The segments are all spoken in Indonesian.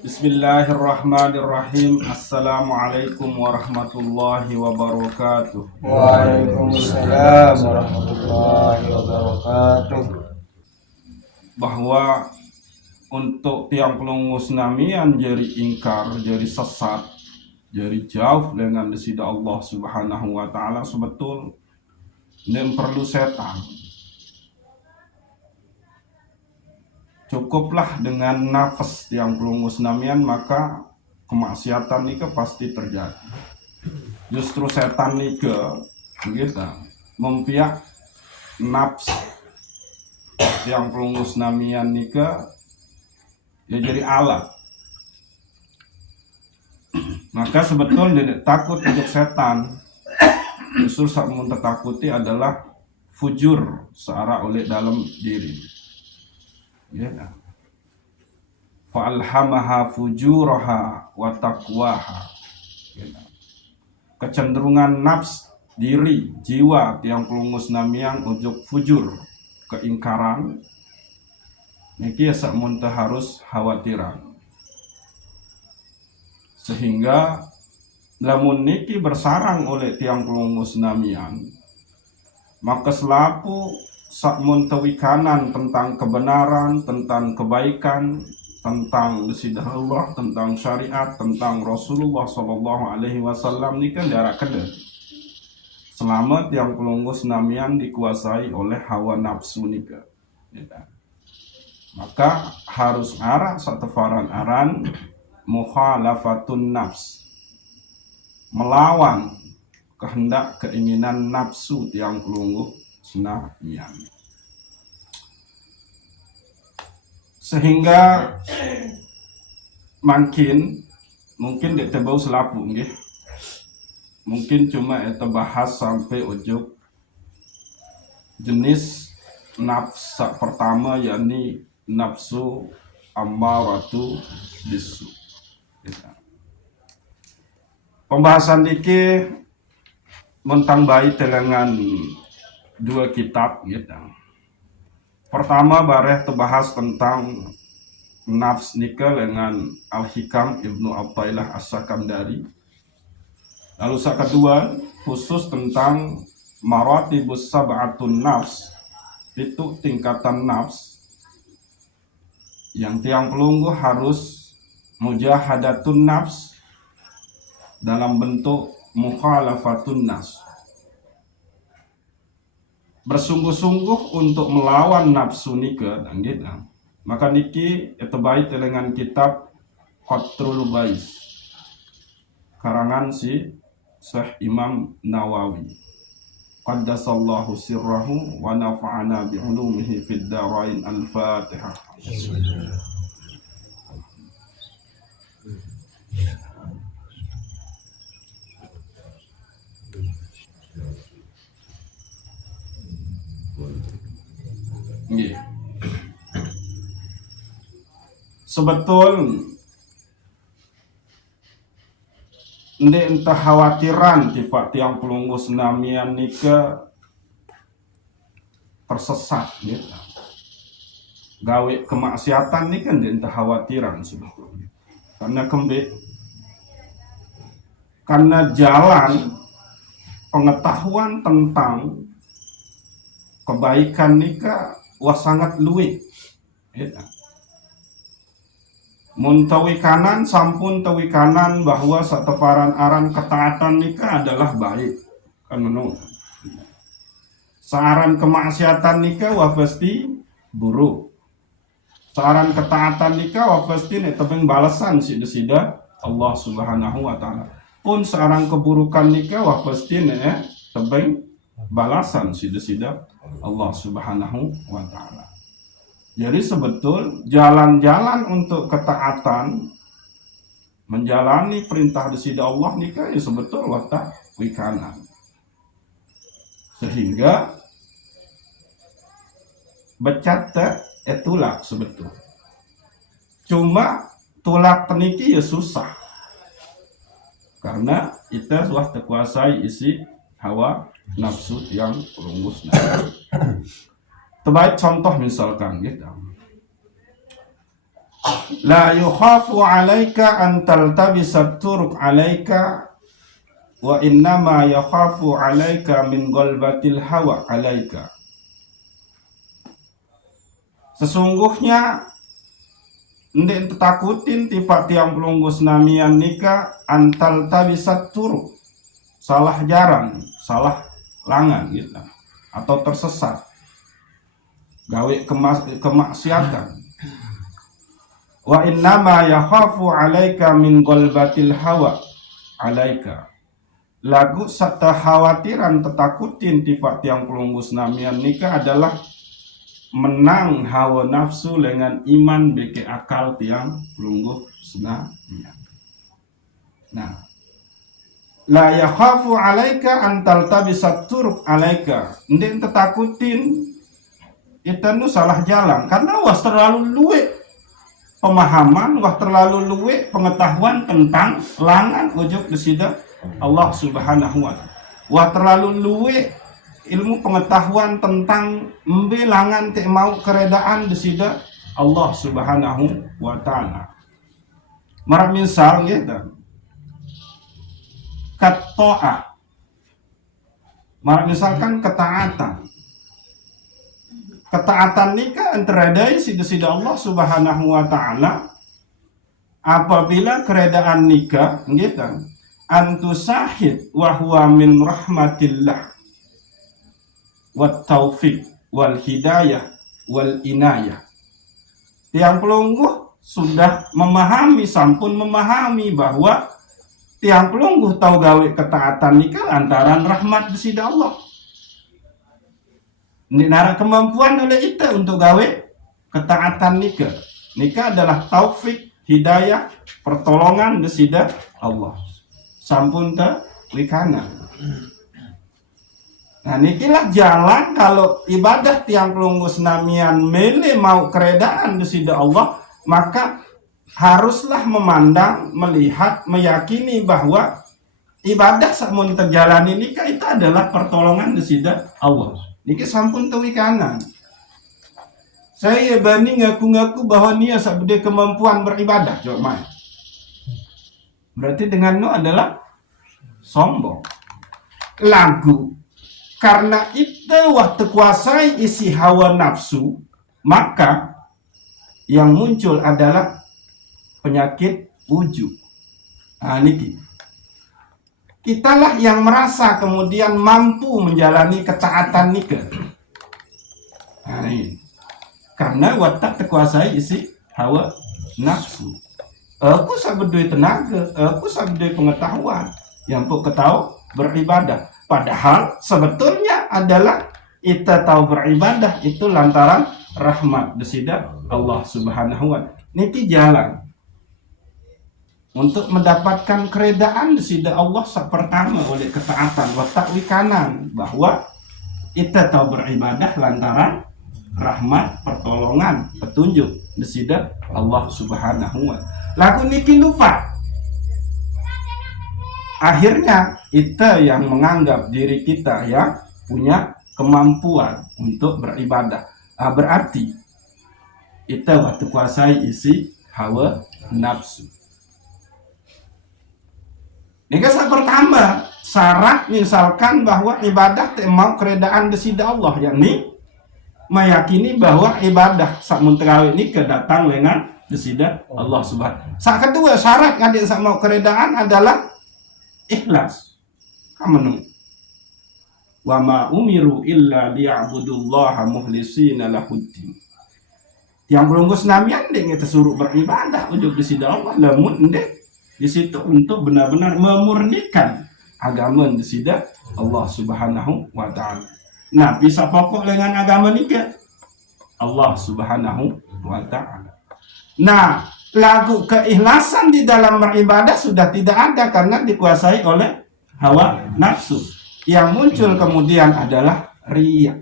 Bismillahirrahmanirrahim. Assalamualaikum warahmatullahi wabarakatuh. Waalaikumsalam warahmatullahi wabarakatuh. Bahwa untuk tiang pelungus namian jadi ingkar, jadi sesat, jadi jauh dengan desida Allah Subhanahu wa taala sebetul nem perlu setan. Cukuplah dengan nafas tiang pelungus namian maka kemaksiatan itu pasti terjadi. Justru setan itu begitu mempiak nafs yang pelungus namian nika ya jadi alat. Maka sebetulnya tidak takut untuk setan. Justru saat takuti adalah fujur searah oleh dalam diri. Ya. Fa'alhamaha fujuraha wa taqwaha. Ya. Kecenderungan nafs diri jiwa yang pelungus namian ujuk fujur keingkaran. Niki sak munta harus khawatiran. Sehingga lamun niki bersarang oleh tiang pelungus namian, maka selaku sak muntawikanan tentang kebenaran, tentang kebaikan, tentang desidah Allah, tentang syariat, tentang Rasulullah Sallallahu Alaihi Wasallam ini kan jarak kedek. Selama tiang pelungus namian dikuasai oleh hawa nafsu nika. Maka harus arah satefaran aran mukhalafatun nafs, melawan kehendak keinginan nafsu tiang pelungguh senamian. Sehingga mungkin dek tebau selapu nggih. Mungkin cuma eta bahas sampai ujuk jenis nafsu pertama yakni nafsu ammaratu bisu. Pembahasan diki mentang bayi telengan dua kitab gitu. Pertama bareh terbahas tentang nafs nika dengan Al-Hikam Ibnu Athaillah As-Sakandari. Lalu kedua khusus tentang maratibus sab'atun nafs, itu tingkatan nafs yang tiang pelunggu harus mujahadatun nafs dalam bentuk mukhalafatun nafs, bersungguh-sungguh untuk melawan nafsu nika dan gitu. Maka niki itu baik dengan kitab Qatrul Bais karangan si Syekh Imam Nawawi qaddasallahu sirrahu wa nafa'ana bi'ulumihi fid darain. Al-Fatihah. Yeah. Sebetul entah khawatiran tifat tiang pelunggu senamian nika tersesat gitu. Gawe kemaksiatan nih kan entah khawatiran sebetulnya. Karena jalan pengetahuan tentang kebaikan nika wah sangat luwih. Gitu. Muntawi kanan sampun tawi kanan bahwa sateparan aran ketaatan nika adalah baik kan menurut. Saran kemaksiatan nika wah pasti buruk. Saran ketaatan nika wah pasti nek tebing balasan sida Allah Subhanahu wa taala. Pun saran keburukan nika wah pasti nek tebing balasan sida Allah Subhanahu wa taala. Jadi sebetul jalan-jalan untuk ketaatan menjalani perintah desida Allah nika ya sebetul watak wikanan. Sehingga becata tulak sebetul. Cuma tulak teniki ya susah. Karena kita sudah terkuasai isi hawa nafsu yang rungus. Terbaik contoh misalkan gitu. La yukhafu alaika an taltabisa turuk alaika wa innama yakhafu alaika min ghalbatil hawa alaika. Sesungguhnya ndek takutin tifat tiang pelunggus namian nikah antal tabisat turuk, salah jalan, salah langan gitu, atau tersesat, gawe kemaksiatan. Wa innama yakhafu alaika min ghalbatil hawa alaika. Lagu serta khawatiran tetakutin tifat tiang pelunggus namian nikah adalah menang hawa nafsu dengan iman beke akal tiang pelunggus namian. Nah, la yakhafu alaika antal tabisat turuk alaika. Ndek tetakutin itu nu salah jalan karena was terlalu luwe pemahaman, wah terlalu luwe pengetahuan tentang langan ujuk desida Allah subhanahu wa ta'ala. Wah terlalu luwe ilmu pengetahuan tentang membelangan te mau keredaan desida Allah subhanahu wa ta'ala. Marah misal gitu katoa, marah misalkan ketaatan nikah antaradai sida Allah subhanahu wa ta'ala apabila keredaan nikah gitu antusahid wa huwa min rahmatillah wat taufiq wal hidayah wal inayah. Tiang pelungguh sudah memahami, sampun memahami bahwa tiang pelungguh tahu gawe ketaatan nikah lantaran rahmat desida Allah. Ini nara kemampuan oleh kita untuk gawe ketaatan nikah. Nikah adalah taufik, hidayah, pertolongan desida Allah. Sampun ta wikana. Nah nikilah jalan kalau ibadah tiang pelunggus namian mele mau keredaan desida Allah, maka haruslah memandang, melihat, meyakini bahwa ibadah samun terjalani nikah itu adalah pertolongan desida Allah. Niki sampun tewikanan. Saya bani ngaku-ngaku bahwa nia sabde kemampuan beribadah, jawab mai. Berarti dengan no adalah sombong. Lagu. Karena itu waktu kuasai isi hawa nafsu, maka yang muncul adalah penyakit ujub. Nah, niki. Kitalah yang merasa kemudian mampu menjalani ketaatan nikah. Nah, ini. Karena watak terkuasai isi hawa nafsu. Aku sabedui tenaga, aku sabedui pengetahuan yang pun ketahu beribadah. Padahal sebetulnya adalah kita tahu beribadah itu lantaran rahmat desida Allah subhanahu wa ta'ala. Niki jalan untuk mendapatkan keredaan desida Allah pertama oleh ketaatan watak wikanan bahwa kita tahu beribadah lantaran rahmat, pertolongan, petunjuk desida Allah subhanahu wa ta'ala. Lagu niki lupa. Akhirnya kita yang menganggap diri kita ya punya kemampuan untuk beribadah. Berarti kita waktu kuasai isi hawa nafsu. Ini kan pertama syarat misalkan bahwa ibadah mau keredaan desida Allah, yakni meyakini bahwa ibadah samun terawih ini kedatang dengan desida Allah subhanahu. Saat kedua syarat yang mau keredaan adalah ikhlas. Kamu wa ma umiru illa liya'budullaha mukhlisina lahuddin. Yang pelunggus namian dek kita suruh beribadah ujuk desida Allah, lamun dek di situ untuk benar-benar memurnikan agama desida Allah subhanahu wa ta'ala. Nah, bisa pokok dengan agama nikah Allah subhanahu wa ta'ala. Nah, lagu keikhlasan di dalam beribadah sudah tidak ada karena dikuasai oleh hawa nafsu. Yang muncul kemudian adalah riya.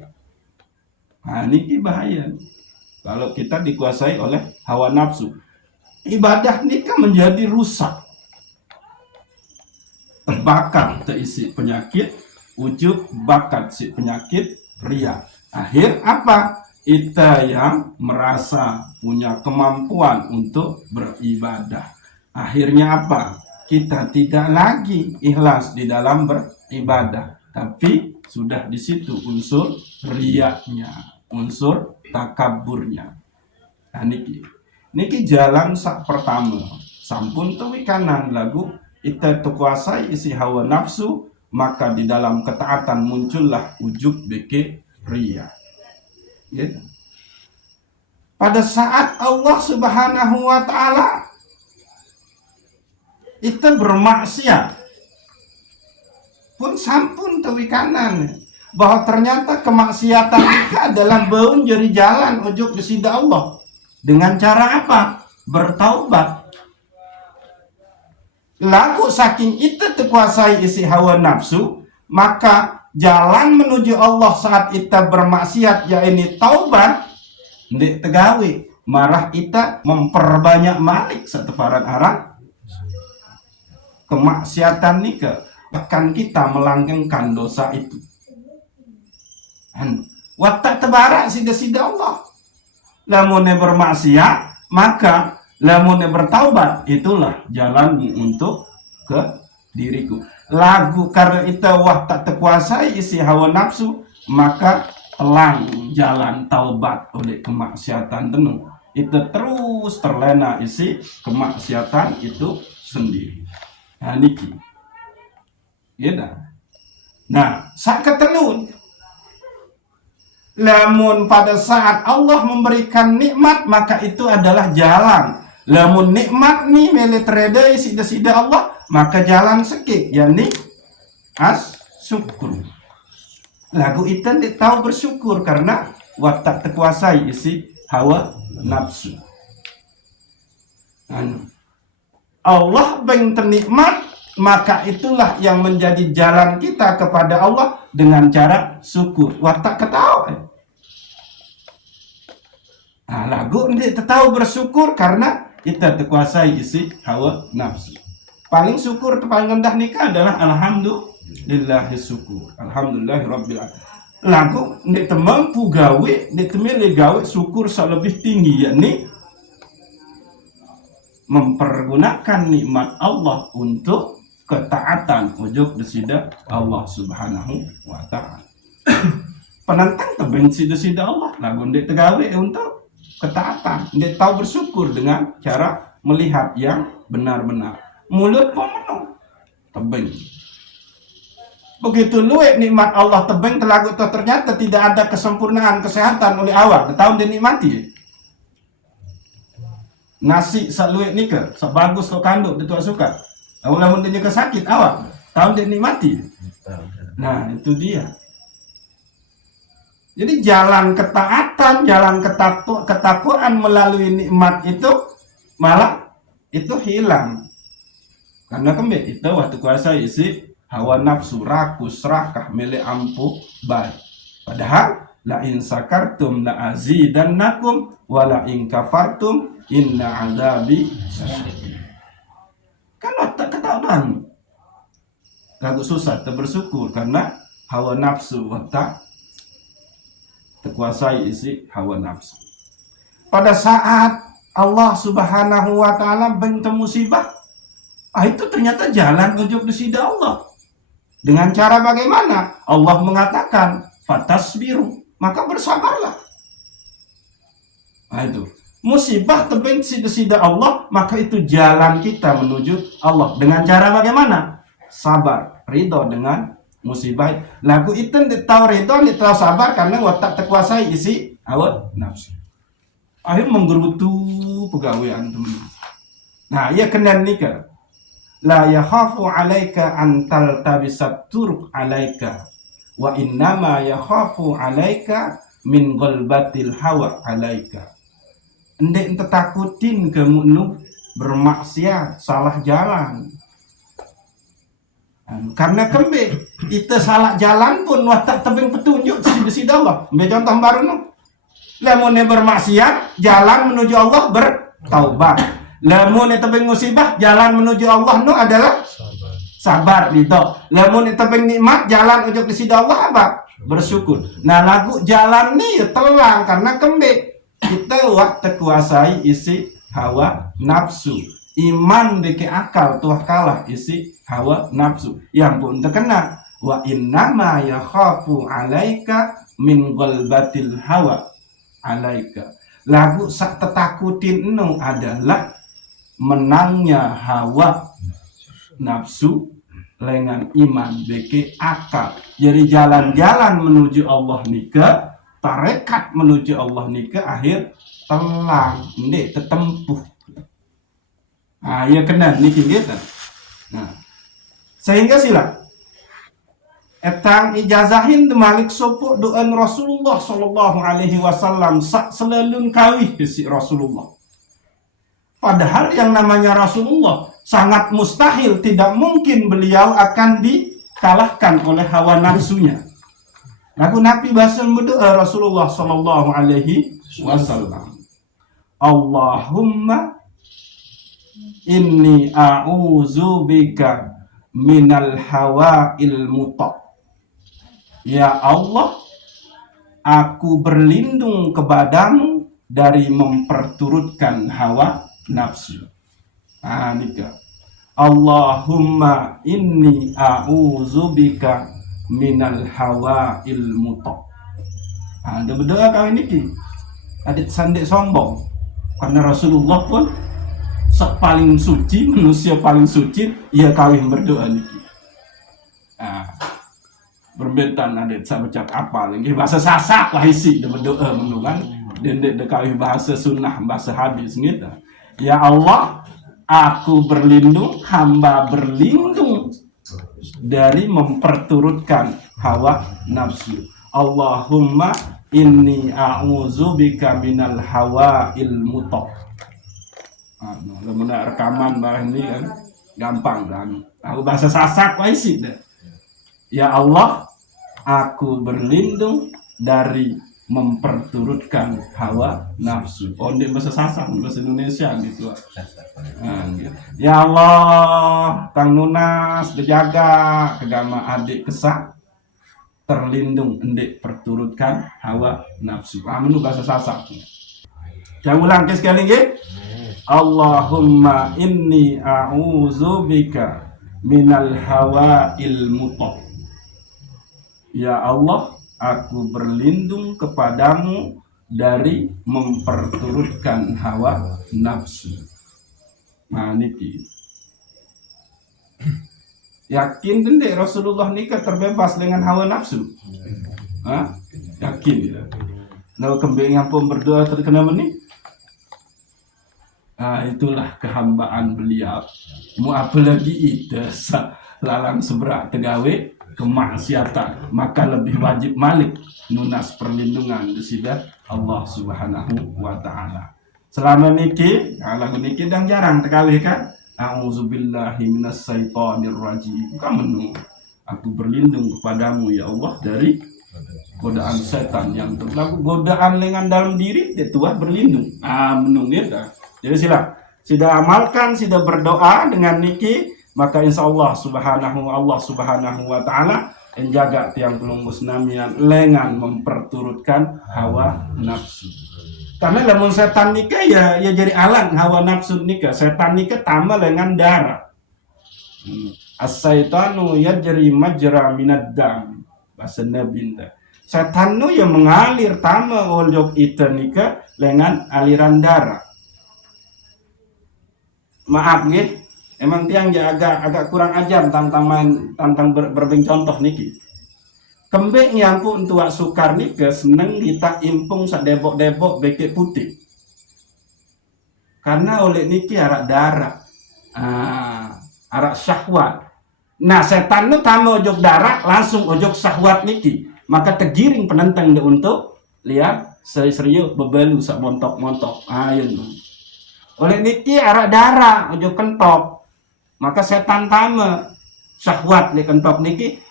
Nah, ini bahaya. Kalau kita dikuasai oleh hawa nafsu, ibadah nikah menjadi rusak. Terbakar terisi penyakit ujub, bakat si penyakit riya. Akhir apa? kita yang merasa punya kemampuan untuk beribadah. Akhirnya apa? Kita tidak lagi ikhlas di dalam beribadah, tapi sudah di situ unsur riyaknya, unsur takaburnya. Nah, niki jalan sak pertama. Sampun tuwi kanan lagu kita terkuasai isi hawa nafsu, maka di dalam ketaatan muncullah ujub beke riya. Ya. Pada saat Allah Subhanahu wa taala itu bermaksiat pun sampun tewi kanan bahwa ternyata kemaksiatan itu adalah baun jari jalan ujuk ke sida Allah. Dengan cara apa? Bertaubat. Lalu saking itu terkuasai isi hawa nafsu, maka jalan menuju Allah saat kita bermaksiat yaitu taubat ndik tegawi marah kita memperbanyak malik setefaran arah kemaksiatan nika, bahkan kita melanggengkan dosa itu. Watak tebarak sida-sida Allah. Lamunnya bermaksiat, maka lamunnya bertaubat, itulah jalan untuk ke diriku. Lagu karena itu watak terkuasai isi hawa nafsu, maka telang jalan taubat oleh kemaksiatan penuh. Itu terus terlena isi kemaksiatan itu sendiri. Nah, niki. Ya dah. Nah, saat ketelun. Lamun pada saat Allah memberikan nikmat, maka itu adalah jalan. Lamun nikmat ni mele tereda sida-sida Allah, maka jalan sekik, yakni syukur. Lagu itu tidak tahu bersyukur karena watak terkuasai isi hawa nafsu. Allah beng ternikmat, maka itulah yang menjadi jalan kita kepada Allah dengan cara syukur. Watak ketawa. Nah, lagu ini tahu bersyukur karena kita terkuasai isi hawa nafsu. Paling syukur paling rendah nikah adalah alhamdulillah syukur. Alhamdulillahirabbil alamin. Lagu ini mampu gawe, ini temele gawe syukur lebih tinggi, yakni mempergunakan nikmat Allah untuk ketaatan ujuk desida Allah Subhanahu wa taala. Penantang tebeng sida-sida Allah lagu ndek tegawe untuk ketaatan, ndek tahu bersyukur dengan cara melihat yang benar-benar. Mulut pemenuh tebeng. Begitu luwek nikmat Allah tebeng telagu ternyata tidak ada kesempurnaan kesehatan oleh awak, tahu dinikmati. Nasi saluek nika, sebagus kau kanduk dia suka. Lamun dia sakit awak, tahu dia nikmati. Nah, itu dia. Jadi jalan ketaatan, jalan ketakwaan melalui nikmat itu malah itu hilang. Karena kembali itu waktu kuasa isi hawa nafsu rakus rakah milik ampuh baik. Padahal la in sakartum la azidannakum wa la in kafartum inna adabi syadid. Kan tak ketahuan. Lagu susah bersyukur karena hawa nafsu watak terkuasai isi hawa nafsu. Pada saat Allah Subhanahu wa taala bentuk musibah, itu ternyata jalan ujuk desida Allah. Dengan cara bagaimana? Allah mengatakan fatasbiru, maka bersabarlah. Nah, itu musibah tebing sida Allah, maka itu jalan kita menuju Allah. Dengan cara bagaimana? Sabar, ridho dengan musibah. Lagu itu tahu ridho, tahu sabar karena watak terkuasai isi hawa nafsu. Akhir menggerutu pegawaian teman. Nah, ia kena nikah. La yakhafu alaika an taltabisat turuk alaika wa innama yakhafu alaika min ghalbatil hawa alaika. Ndek takutin kamu bermaksiat salah jalan. Karena kembe itu salah jalan pun watak tebing petunjuk sida Allah. Ambil contoh baru nu. Lamun bermaksiat jalan menuju Allah bertaubat. Lamun tebing musibah jalan menuju Allah nu adalah sabar gitu. Lamun tebing nikmat jalan ujuk ke sida Allah apa? bersyukur. Nah lagu jalan nih ya telang karena kembek kita wak terkuasai isi hawa nafsu. Iman beke akal tuah kalah isi hawa nafsu. Yang pun terkena wa innama yakhafu alaika min ghalbatil hawa alaika. Lagu sak tetakutin enu adalah menangnya hawa nafsu dengan iman beke akal. Jadi jalan-jalan menuju Allah nika, tarekat menuju Allah nika akhir telang, ndek tetempuh. Nah, ya kena niki gitu. Nah, sehingga sila etang ijazahin malik sopo doan Rasulullah sallallahu alaihi wasallam sak selelun kawih si Rasulullah. Padahal yang namanya Rasulullah sangat mustahil, tidak mungkin beliau akan dikalahkan oleh hawa nafsunya. Lagu Nabi basal berdoa Rasulullah sallallahu alaihi wasallam. Allahumma inni a'udzubika minal hawa'il muta. Ya Allah, aku berlindung kepadamu dari memperturutkan hawa nafsu. Nika. Allahumma inni a'udzubika minal hawa'il muta. Ada berdoa kau ini adit sandik sombong. Karena Rasulullah pun paling suci, manusia paling suci, ia kawin berdoa niki. Berbentan adet saya baca apa lagi bahasa sasak lah isi berdoa menurut dan kawin bahasa sunnah bahasa hadis gitu. Ya Allah, aku berlindung, hamba berlindung dari memperturutkan hawa nafsu. Allahumma inni a'udzubika minal hawa'il muta. Lemuna rekaman barang ini kan gampang kan. Aku bahasa sasak isi deh. Ya Allah, aku berlindung dari memperturutkan hawa nafsu. Oh, ini bahasa sasak, bahasa Indonesia gitu. Gitu. Ya Allah, Kang Nunas berjaga agama adik kesak terlindung endek perturutkan hawa nafsu. Menu bahasa sasak. Saya ulang sekali lagi. Allahumma inni a'udzubika minal hawa'il muta. Ya Allah, aku berlindung kepadamu dari memperturutkan hawa nafsu. Nah niki. Yakin dendek Rasulullah nikah terbebas dengan hawa nafsu? Hah? Yakin ya? Nah kembali yang pun berdoa terkena menik. Nah itulah kehambaan beliau. Mau apa lagi itu lalang seberak tegawe kemaksiatan, maka lebih wajib malik nunas perlindungan disidah Allah Subhanahu wa taala. Selama niki, lagu niki dan jarang tegawe kan? A'udzubillahi minasyaitonir rajim. Kamu aku berlindung kepadamu ya Allah dari godaan setan yang terlalu godaan lengan dalam diri itu berlindung. Menung gitu. Jadi sila sudah amalkan, sudah berdoa dengan niki, maka insya Allah subhanahu wa ta'ala menjaga tiang pelunggus namian lengan memperturutkan hawa nafsu. Karena lamun setan nikah ya jadi alat hawa nafsu nikah. Setan nikah tambah lengan darah. As-saitanu yajri majra minad dam. Bahasa Nabi. Setan nu yang mengalir tambah oljok itu nikah lengan aliran darah. Maaf nih, emang tiang ya agak kurang ajar tentang berbeng contoh niki. Kembek yang pun tuak sukar nika seneng kita impung sak debok beke putih. Karena oleh niki arak darah, arak syahwat. Nah setan nu tamu ojok darah langsung ojok syahwat niki. Maka tergiring penentang dia untuk lihat serius bebalu sak montok. Ayo. Oleh niki arak darah ojo kentok, maka setan tama syahwat le kentok niki,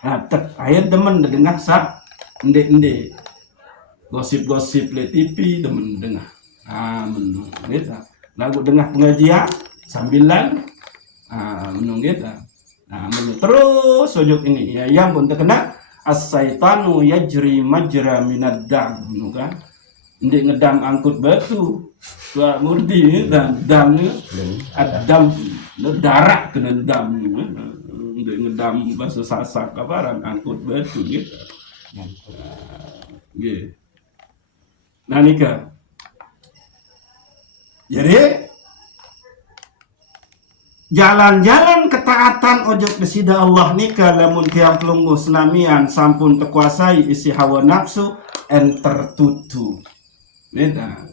air demen dengar sak ende gosip le TV demen dengar, menung gitu. Lagu dengar pengajian sambilan, menung gitu, menung terus ojo ini ya yang pun terkena as-saitanu yajri majra minad dam, kan? Ndek ngedam angkut batu. Tua murdi dan dam adam darah kena dam. Ndek ngedam bahasa Sasak kabaran angkut batu gitu. Gitu. Nah nikah. Jadi jalan-jalan ketaatan ojok desida Allah nikah lamun tiang pelunggu senamian sampun terkuasai isi hawa nafsu en tertutu. Beda.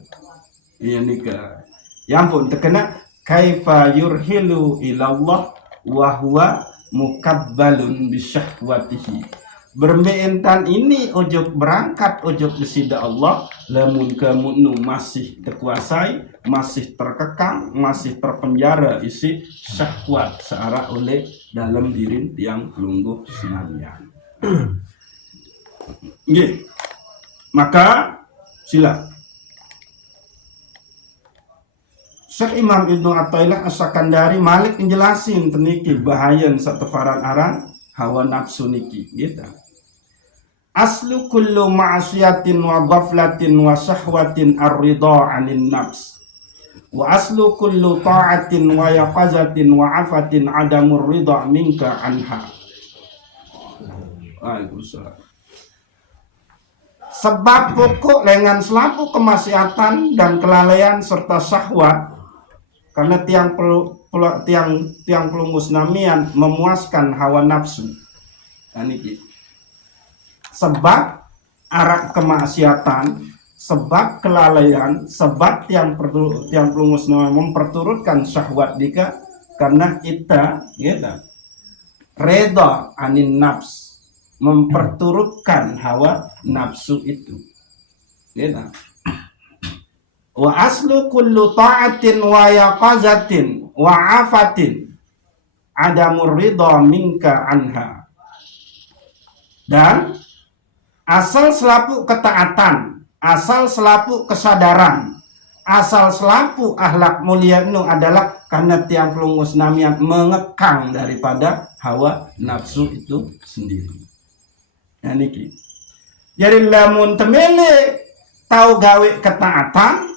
Iya nikah. Yang pun terkena kaifa yurhilu ilallah wa huwa mukabbalun bisyahwatihi. Bermeentan ini ojok berangkat ojok desida Allah lamun kamu masih terkuasai, masih terkekang, masih terpenjara isi syahwat searah oleh dalam diri yang pelungguh senamian. Nggih. Maka sila Syekh Imam Ibnu Athaillah As-Sakandari Malik menjelasin teniki bahayan satefaran aran hawa nafsu niki gitu. Aslu kullu ma'asiyatin wa ghaflatin wa syahwatin ar-ridha 'anil nafs. Wa aslu kullu ta'atin wa yaqazatin wa afatin 'adamur ridha minka anha. Waalaikumsalam. Sebab pokok lengan selaku kemaksiatan dan kelalaian serta syahwat karena tiang pelunggu senamian memuaskan hawa nafsu. Niki. Sebab arak kemaksiatan, sebab kelalaian, sebab tiang pelunggu senamian memperturutkan syahwat dika karena kita reda anin nafs, memperturutkan hawa nafsu itu. Wa aslu kullu ta'atin wa yaqazatin wa afatin adamur ridha minka anha. Dan asal selapu ketaatan, asal selapu kesadaran, asal selapu akhlak mulia itu adalah karena tiang pelunggu senamian mengekang daripada hawa nafsu itu sendiri. Nah niki. Jadi lamun temele tahu gawe ketaatan,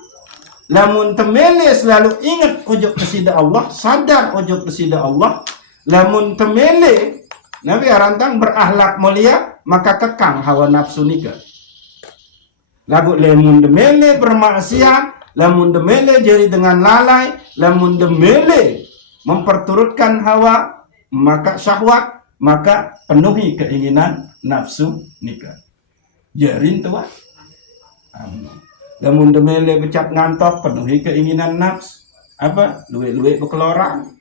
lamun temele selalu ingat ujug kesida Allah, sadar ujug kesida Allah, lamun temele Nabi arantang berakhlak mulia maka kekang hawa nafsu nika. Lagu lamun demele bermaksiat, lamun demele jadi dengan lalai, lamun demele memperturutkan hawa maka syahwat, maka penuhi keinginan nafsu nikah. Jarin tuh wah. Lamun demele becap ngantok penuhi keinginan nafs. Apa? Luwe-luwe bekeloran.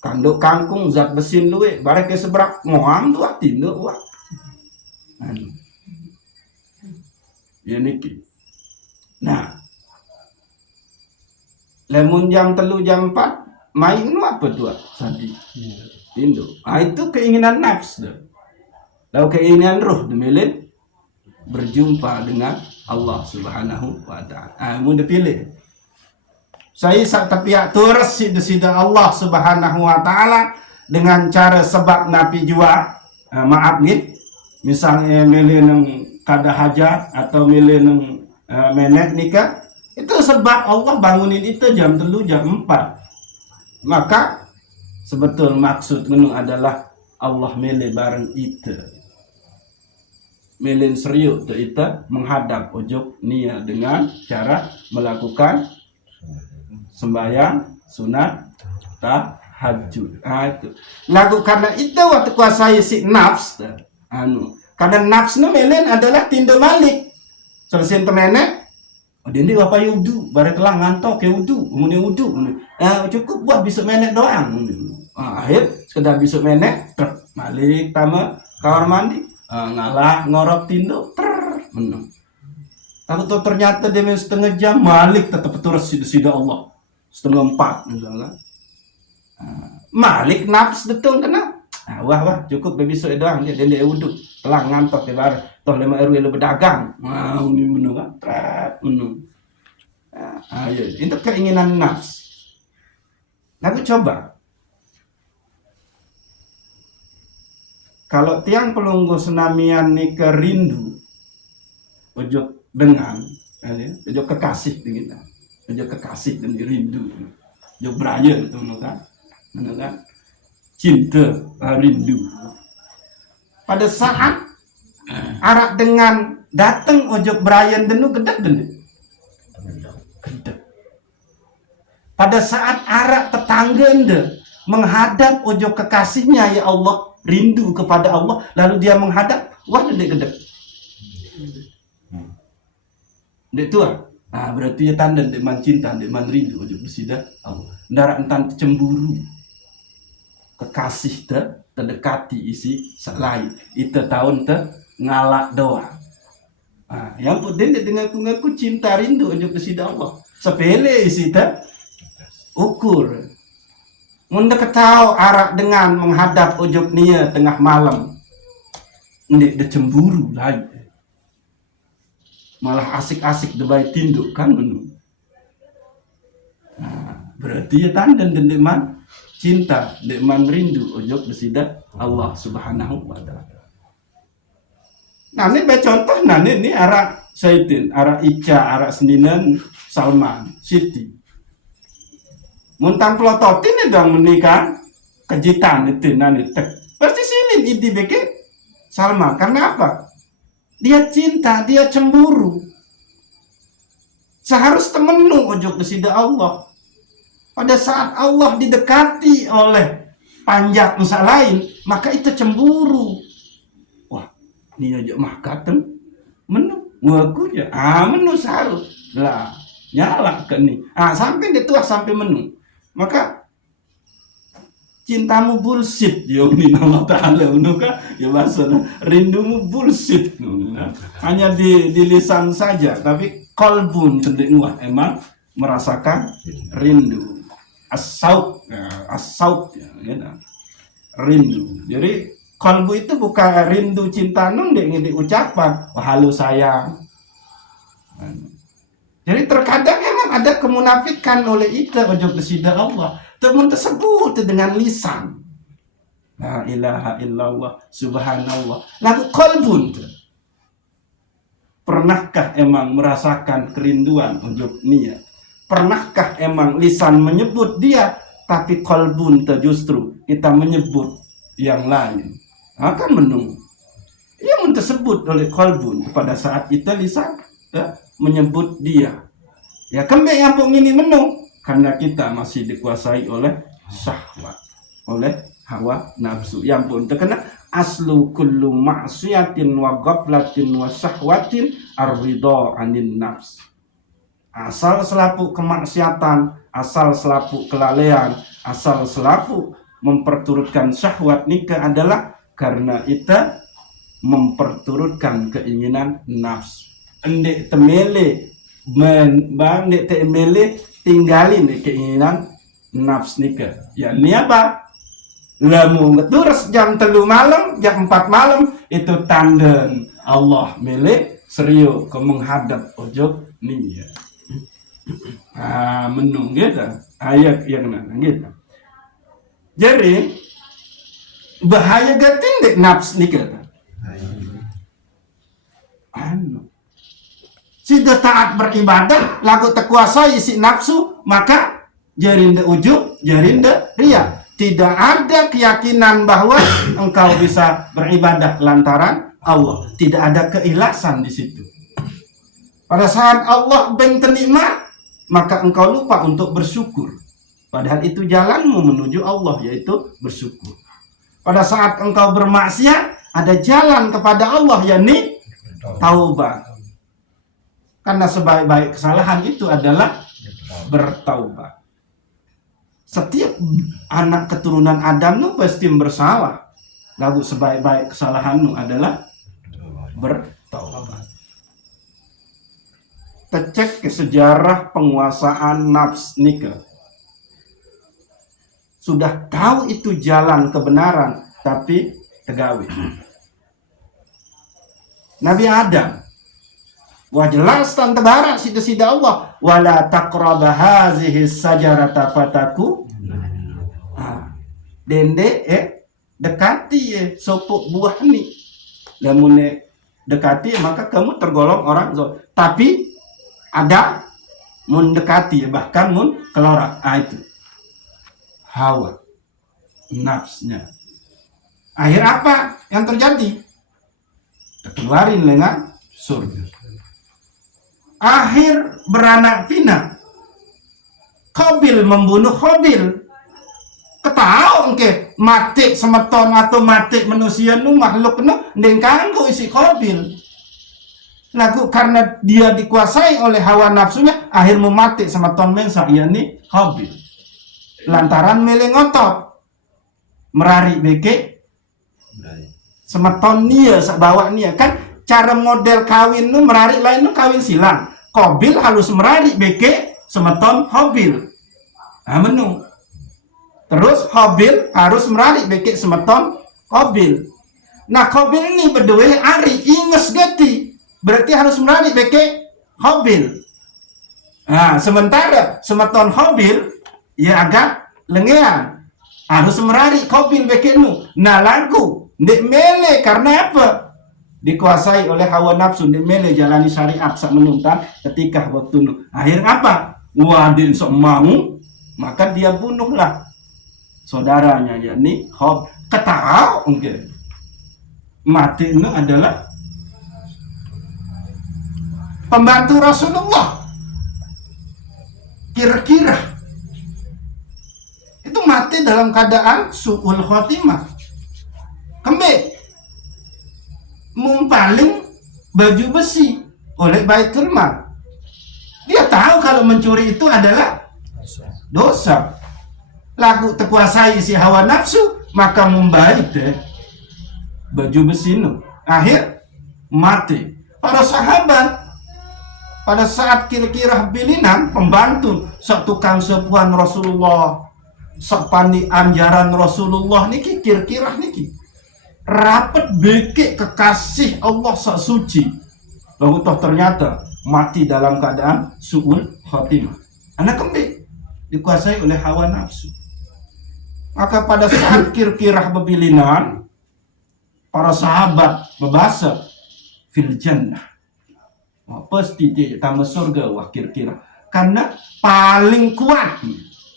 Kanduk kangkung zat besin luwe barek ke sebrak ngoam tuh tinduk wah. Ya niki. Nah. Lamun jam 3 jam 4 main nu apa tuh sadi. Tinduk. Itu keinginan nafs dah. Lalu keinginan roh demele berjumpa dengan Allah Subhanahu wa taala. Mun dipilih. Saya sak tapiak terus sida Allah Subhanahu wa taala dengan cara sebab napi jua maaf nih. Misalnya milih nang kada hajat atau milih nang menek nikah, itu sebab Allah bangunin itu jam 3 jam 4. Maka sebetul maksud ngenu adalah Allah milih bareng itu. Milih serius itu menghadap ujug nia dengan cara melakukan sembahyang sunat tahajud. Itu. Lagu karena itu waktu kuasai si nafs karena nafs nu melen adalah tindak malik. Selesai temenek dindi apa yudu bare telah ngantok ke wudu muni wudu cukup buat besok menek doang. Akhir sekedar besok menek malik tama kamar mandi ngalah ngorok tinduk menang. Tapi tuh ternyata dia setengah jam malik tetap terus sida Allah. 3:30 misalnya. Malik nafs betul kena. Wah cukup besok doang dia wudu. Telah ngantok ke bar. Toh 5 RW lu berdagang. Ini menu kan. Menu. Itu keinginan nafs. Lalu coba. kalau tiang pelunggu senamian nika rindu ojo dengan ojo kekasih dengan ojo kekasih dan rindu ojo beraya itu kan cinta rindu pada saat arak dengan datang ojo beraya denu gedek pada saat arak tetangga ende menghadap ojo kekasihnya ya Allah rindu kepada Allah lalu dia menghadap wah gedek dek tua berarti ya tanda dek man cinta dek man rindu ojo bersida Allah ndarak entan cemburu kekasih terdekati isi selain itu tahun ngalak doa yang pun dek dengan ku cinta rindu ojo bersida Allah sepele isi ukur munda ketau arak dengan menghadap ojok nia tengah malam ndek de cemburu lagi malah asik-asik debai tinduk kan menu berarti ya tanda dek man cinta dek man rindu ojok besida Allah subhanahu wa ta'ala. Nah ini contoh ini arak Saidin arak Ica arak Seninan Salman Siti muntang pelototin ya dong menikah kejitan itu nanti pasti sini di bikin Salma karena apa dia cinta dia cemburu seharus temenu ojok kesida Allah pada saat Allah didekati oleh panjat nusa lain maka itu cemburu wah ini aja mah katen menu ngakunya menu seharus lah nyala ke nih sampai dituah sampai menu maka cintamu bullshit ya Allah Ta'ala ya bahasa rindumu bullshit hanya di lisan saja tapi kolbun terdengwah emang merasakan rindu as-saut ya, rindu jadi kolbu itu bukan rindu cinta nundek di ucapan wah halo sayang jadi terkadang emang ada kemunafikan oleh itu ojo kesida Allah temun tersebut dengan lisan la ilaha illallah subhanallah lalu qalbun pernahkah emang merasakan kerinduan ojo niat pernahkah emang lisan menyebut dia tapi qalbun justru kita menyebut yang lain akan menunggu yang tersebut oleh qalbun pada saat itu lisan menyebut dia ya kembali yang ini menu karena kita masih dikuasai oleh syahwat oleh hawa nafsu yang pun terkena aslu kullu ma'siyatin wa ghaflatin wa syahwatin ar-ridha 'anil nafs asal selapu kemaksiatan asal selapu kelalaian asal selapu memperturutkan syahwat nikah adalah karena itu memperturutkan keinginan nafsu endek temele ndek temele tinggalin keinginan nafs nikah ya ini apa lamu ngeturus jam 3 malam jam 4 malam itu tanda Allah milik serius ke menghadap ojo nih menung gitu ayat yang mana gitu jadi bahaya gatin dek nafs nikah sudah taat beribadah lagu terkuasai isi nafsu maka jarinda ujub jarinda ria tidak ada keyakinan bahwa engkau bisa beribadah lantaran Allah tidak ada keikhlasan di situ pada saat Allah benten nikmat maka engkau lupa untuk bersyukur padahal itu jalanmu menuju Allah yaitu bersyukur pada saat engkau bermaksiat ada jalan kepada Allah yakni taubat karena sebaik-baik kesalahan itu adalah bertaubat. Setiap anak keturunan Adam nu pasti bersalah. Lalu sebaik-baik kesalahanmu adalah bertaubat. Cek ke sejarah penguasaan nafs nikah. Sudah tahu itu jalan kebenaran, tapi tegawi. Nabi Adam wah jelas tante barak sida Allah wala taqrab hazihi sajarata fataku dende dekati ya sopuk buah ni. Lamun dekati maka kamu tergolong orang zalim. Tapi ada mendekati bahkan keluar. Itu hawa nafsnya. Akhir apa yang terjadi? Keluarin dengan surga. Akhir beranak pinak. Qabil membunuh Qabil. Ketahu ke mati semeton atau mati manusia nu makhluk nu dengkanggu isi Qabil. Lagu karena dia dikuasai oleh hawa nafsunya, akhir mati semeton mensa yakni Qabil. Lantaran milih ngotot merari beke semeton nia bawa nia kan cara model kawin nu merari lain nu kawin silang. Qabil halus merari beke semeton Qabil. Menu. Terus Qabil harus merari beke semeton Qabil. Nah Qabil ini berdua ari inges gati. Berarti harus merari beke Qabil. Nah sementara semeton Qabil ya agak lengean. Harus merari Qabil beke nu. Nah lagu ndek mele karena apa? Dikuasai oleh hawa nafsu, ndek mele jalani syariat sak menuntan ketika waktu nu. Akhir apa? Wadin sok mau, maka dia bunuhlah saudaranya yakni Qabil. Ketahu mungkin mati itu adalah pembantu Rasulullah. Kira-kira itu mati dalam keadaan su'ul khotimah. Kembali mumpaling baju besi oleh Baitul Mal. Dia tahu kalau mencuri itu adalah dosa. Lagu terkuasai si hawa nafsu, maka membalik deh baju besi itu. Akhir mati. Para sahabat pada saat kira-kira bilinan pembantu sok tukang sepuan Rasulullah, sok pandi anjaran Rasulullah niki kira-kira niki rapet beke kekasih Allah sok suci. Lalu toh ternyata mati dalam keadaan su'ul khotimah. Anak kembali dikuasai oleh hawa nafsu. Maka pada saat kira-kira bebilinan, para sahabat membahas fil jannah. Wah, pasti dia tambah surga wah kira-kira. Karena paling kuat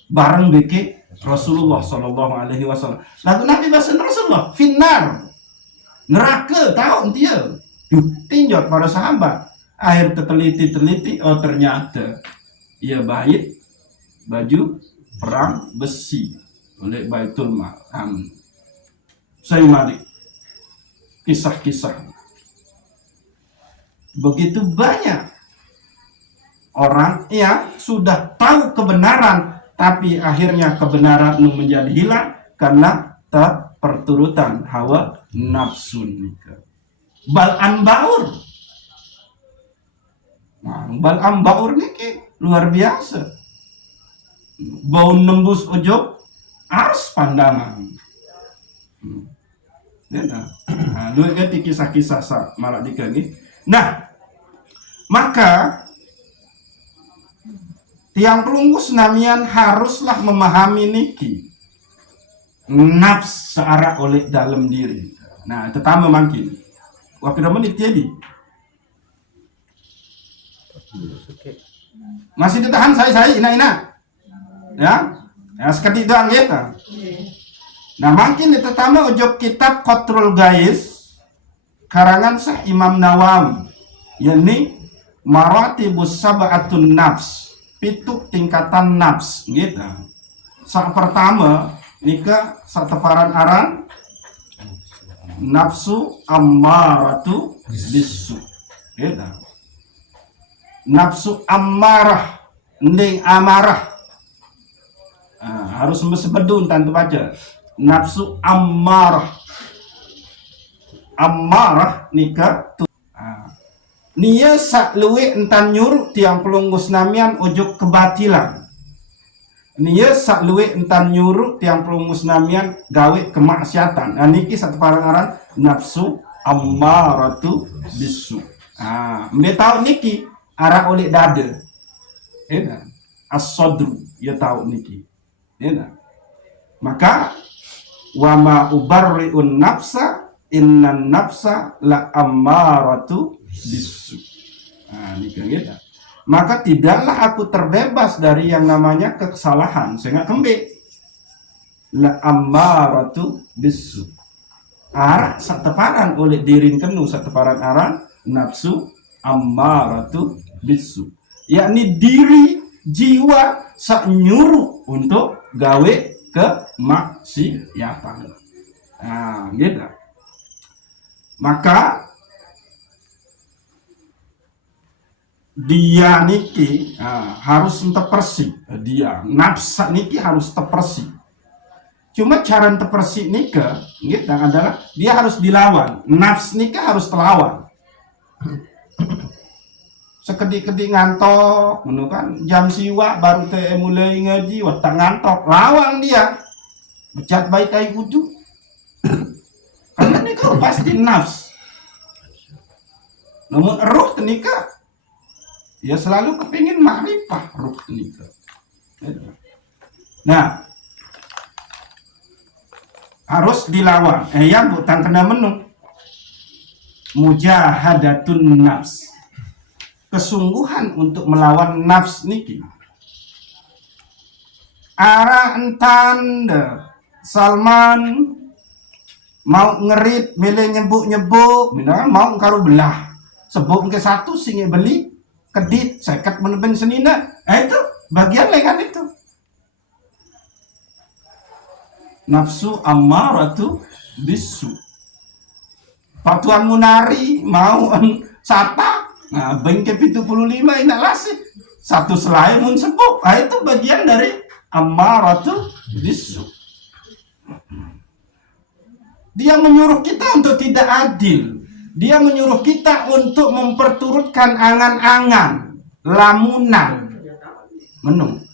bareng beke Rasulullah sallallahu alaihi wasallam. Lalu Nabi bahasa Rasulullah finnar. Neraka tahu dia. Tinjau para sahabat. Akhir teliti-teliti, oh ternyata ia baik baju perang besi oleh Baitul Mal. Saya mari kisah-kisah. Begitu banyak orang yang sudah tahu kebenaran, tapi akhirnya kebenaran menjadi hilang karena tak perturutan hawa nafsu. Bal'an Baur. Nah, Bal'an Baur ini luar biasa. Bau nembus ujung ars pandangan. Nah, dua kisah-kisah malah dikali. Nah, maka tiang pelunggus namian haruslah memahami niki nafs searah oleh dalam diri. Nah, tetama makin. Waktu menit jadi. Masih ditahan saya ina. Ya sekali doang gitu. Nah makin ditetama ujuk kitab Qatrul Gais karangan Syekh Imam Nawawi yakni Maratibus Sab'atun Nafs, pituk tingkatan nafs gitu. Sak pertama nika sak tefaran aran nafsu ammaratu bisu gitu. Nafsu ammarah nding amarah. Harus sebedun tantu baca. Nafsu ammarah. Ammarah nika tu. Nia sak luwe entan nyuruh tiang pelunggus namian ujuk kebatilan. Nia sak luwe entan nyuruh tiang pelunggus namian gawe kemaksiatan. Nah niki satu parangaran nafsu ammaratu bisu. Mbak tahu niki arah oleh dada. As-sadru ya tahu niki. Maka wa ma ubarri'un nafsa innan nafsa la ammaratu bisu. Nah, ini kan gitu. Maka tidaklah aku terbebas dari yang namanya kesalahan sehingga kembali la ammaratu bisu. Arah sateparan oleh diring kenu sateparan arah nafsu ammaratu bisu. Yakni diri jiwa sak nyuruh untuk gawe kemaksiatan. Nah, gitu. Maka dia niki harus tepersi, dia nafsa niki harus tepersi. Cuma cara tepersi nika gitu adalah dia harus dilawan. Nafs nika harus terlawan. Sekedik-kedik ngantok, kan jam siwa baru teh mulai ngaji, watak ngantok, lawan dia, becat baik tai kudu. Karena ini kalau pasti nafs. Namun ruh tenika, ya selalu kepingin makrifah ruh tenika. Nah, harus dilawan. Yang bukan kena menu. Mujahadatun nafs. Kesungguhan untuk melawan nafs niki. Ara entanda Salman mau ngerit milih nyebuk mau karo belah sebut ke satu singe beli kedit seket meneben senina. Itu bagian lengan itu nafsu ammaratu bisu. Patuan munari mau sapa nah bengke 75 ini lasih satu selain mun sepuh. Itu bagian dari ammaratu bisu. Dia menyuruh kita untuk tidak adil. Dia menyuruh kita untuk memperturutkan angan-angan, lamunan, menung.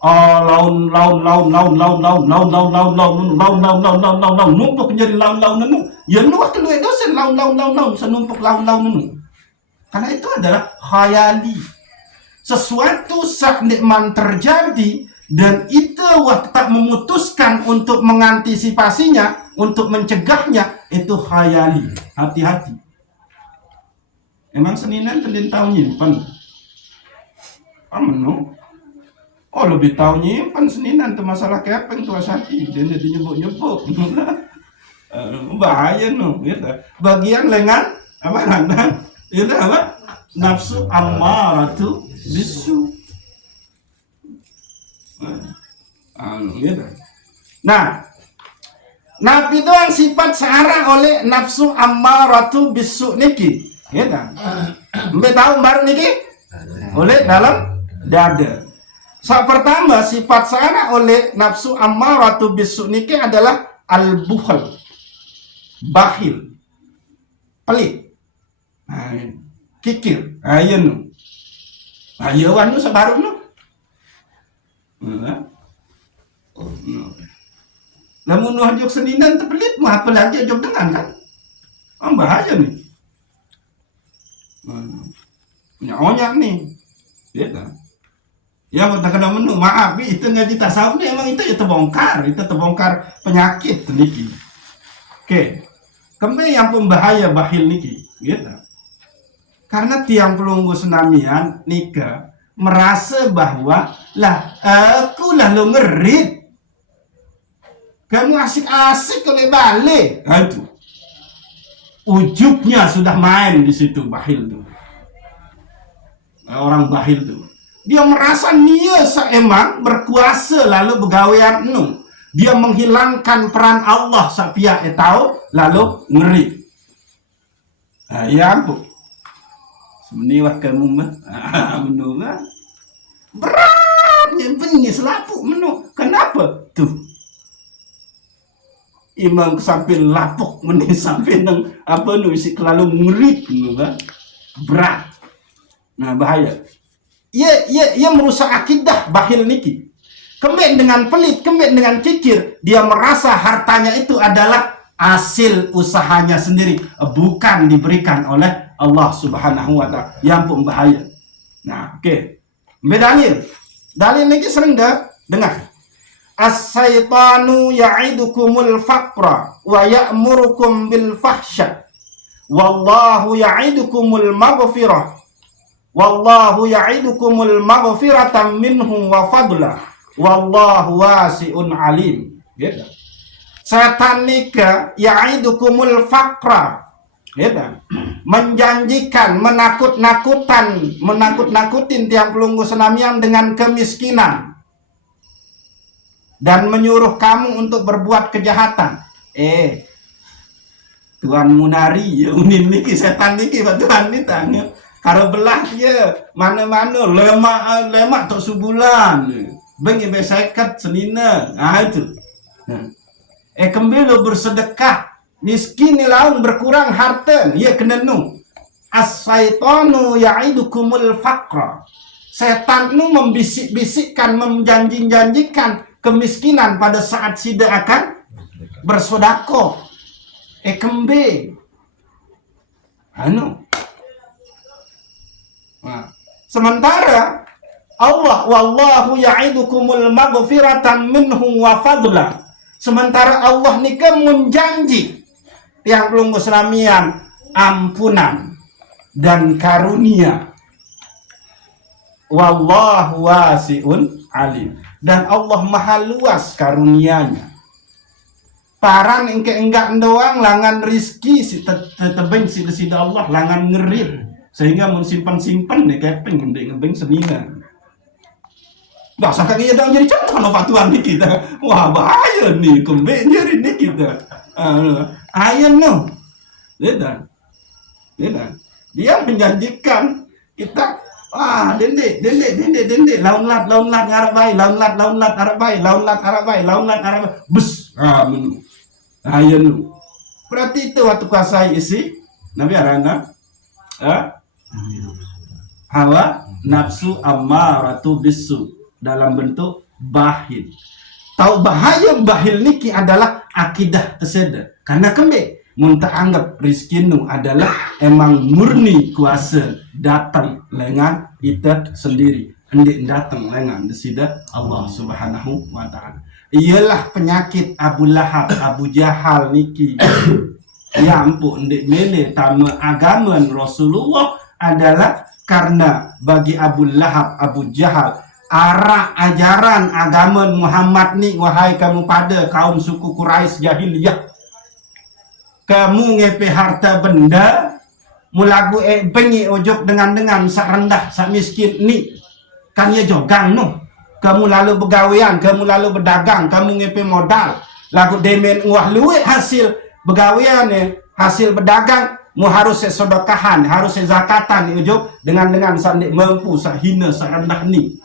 Oh, laun numpuk jadi laun nenu. Ya nu waktu lu dosen laun senumpuk laun nenu. Karena itu adalah khayali. Sesuatu saat nikmat terjadi dan itu waktu tak memutuskan untuk mengantisipasinya, untuk mencegahnya, itu khayali. Hati-hati. Emang seninan tendin tahu nyimpen. Menu. Oh lebih tahu nyimpen seninan tuh masalah kepeng tuh asati. Dia nyebuk-nyebuk. Bahaya no, gitu. Bagian lengan apa nanda? Itu apa? Nafsu ammaratu bisu. Gitu. Nah, nabi doang sifat searah oleh nafsu ammaratu bisu niki. Gitu. Mbak tahu baru niki? Oleh dalam dada. Pertama sifat searah oleh nafsu ammaratu bisu niki adalah al-bukhl. Bakhil. Pelit. Kikir. Ayo nu. Ayo wanu sabaru nu. Lamun nuhajok seninan terpelit mah apalagi ajok dengan kan. Bahaya nih. Punya nih. Ya kan. Ya mau tak kena menu, maaf itu ngaji tasawuf nih emang itu terbongkar penyakit niki. Oke. Kembali yang pembahaya bahil niki, gitu. Karena tiang pelunggu senamian nika merasa bahwa lah aku lah lo ngerit. Kamu asik-asik oleh balik. Nah, itu. Ujubnya sudah main di situ bahil tuh. Orang bahil tuh. Dia merasa dia seemang berkuasa lalu begawean nu. Dia menghilangkan peran Allah sapia tahu lalu ngeri. Ya ampun. Semeniwah kamu mah. Menurut berat nyimpennya selapuk menu. Kenapa? Tuh. Imam sampai lapuk meni sampai nang apa nu isi kelalu ngeri kan. Berat. Nah bahaya. Ia merusak akidah bahil niki. Kemudian dengan pelit, kemudian dengan kikir, dia merasa hartanya itu adalah hasil usahanya sendiri, bukan diberikan oleh Allah Subhanahu wa taala. Yang pun bahaya. Nah, oke. Dalil. Dalil niki sering dah dengar. As-syaitanu ya'idukumul faqra wa ya'murukum bil fahsya. Wallahu ya'idukumul maghfirah. Wallahu ya'idukumul maghfiratan minhu wa fadla. Wallahu wasi'un alim. Gitu. Setan nika ya'idukumul faqra. Gitu. Menjanjikan, menakut-nakutin tiap pelunggu senamian dengan kemiskinan. Dan menyuruh kamu untuk berbuat kejahatan. Tuan Munari, ya unin niki setan niki Tuhan ni tanya. Kalau belah dia mana-mana lemak tok sebulan. Bagi besekat senina. Itu. Kembali bersedekah. Miskin ni laun berkurang harta. Ya kena nu. As-syaitanu ya'idukumul faqra. Setan nu membisik-bisikkan, menjanjikan kemiskinan pada saat sida akan bersedekah. Kembali. Sementara Allah wallahu ya'idukumul maghfiratan minhu wa fadla. Sementara Allah nika menjanji yang belum keselamian ampunan dan karunia. Wallahu wasi'un alim. Dan Allah maha luas karunianya. Paran enggak doang langan rizki si tetebeng si Allah langan ngerit. Sehingga mun simpan nih kepeng ngebeng semina. Nggak sangka dia dong jadi contoh no patuan nih kita. Wah bahaya nih kembeng jadi nih kita. Ayan no. Dia menjanjikan kita dendek launlat arab bay bus ayan. Berarti itu waktu kuasai isi Nabi Arana hawa nafsu ammaratu bisu dalam bentuk bahil. Tahu bahaya bahil niki adalah akidah terseda. Karena kembe mun tak anggap rizkinu adalah emang murni kuasa datang lengan kita sendiri. Hendak datang lengan desida Allah Subhanahu wa taala. Ialah penyakit Abu Lahab, Abu Jahal niki. Ya ampun, hendak mele tama agama Rasulullah adalah karena bagi Abu Lahab, Abu Jahal arah ajaran agama Muhammad ni, wahai kamu pada kaum suku Quraisy jahiliyah, kamu ngepe harta benda mulagu bengi ojok dengan sak rendah sak miskin ni kan ya jogang no. Kamu lalu begawean, kamu lalu berdagang, kamu ngepe modal lagu demen wah luwe hasil begawean hasil berdagang mu harus sedekahan, harus zakatan ojok dengan sak mampu sak hina sak rendah ni.